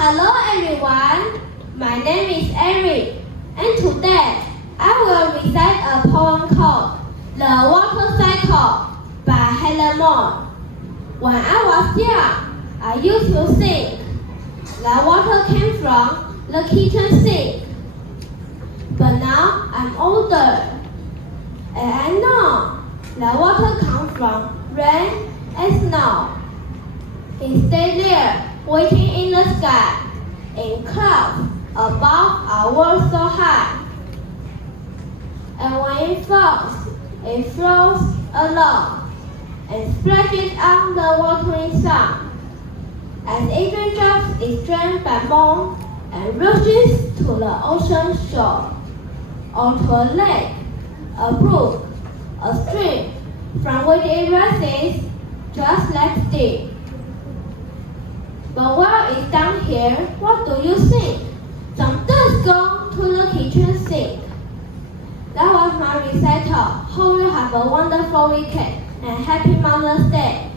Hello everyone, my name is Eric, and today I will recite a poem called The Water Cycle by Helen Moore. When I was young, I used to think that water came from the kitchen sink. But now I'm older, and I know that water comes from rain and snow. It stays there, waiting in the sky, in clouds above our world so high. And when it flows along and splashes on the watering sun. As it raindrops is drained by moon and rushes to the ocean shore, or to a lake, a brook, a stream, from which it rises just like steam. But while it's down here, what do you think? Some dust go to the kitchen sink. That was my recital. Hope you have a wonderful weekend and happy Mother's Day.